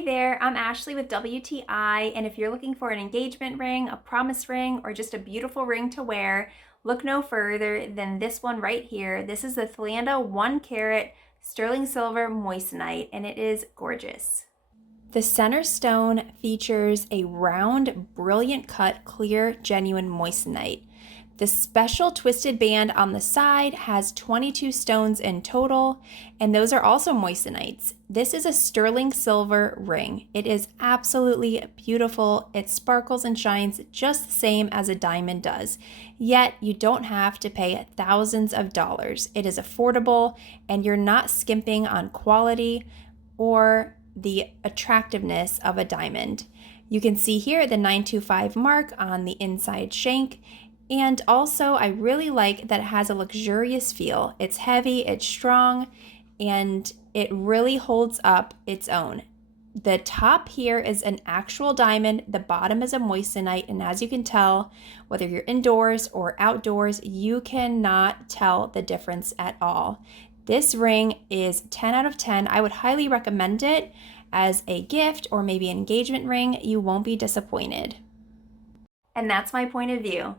Hey there, I'm Ashley with WTI, and if you're looking for an engagement ring, a promise ring, or just a beautiful ring to wear, look no further than this one right here. This is the THELANDA 1 carat sterling silver moissanite, and it is gorgeous. The center stone features a round, brilliant cut, clear, genuine moissanite. The special twisted band on the side has 22 stones in total, and those are also moissanites. This is a sterling silver ring. It is absolutely beautiful. It sparkles and shines just the same as a diamond does. Yet you don't have to pay thousands of dollars. It is affordable, and you're not skimping on quality or the attractiveness of a diamond. You can see here the 925 mark on the inside shank. And also, I really like that it has a luxurious feel. It's heavy, it's strong, and it really holds up its own. The top here is an actual diamond, the bottom is a moissanite, and as you can tell, whether you're indoors or outdoors, you cannot tell the difference at all. This ring is 10 out of 10. I would highly recommend it as a gift or maybe an engagement ring. You won't be disappointed. And that's my point of view.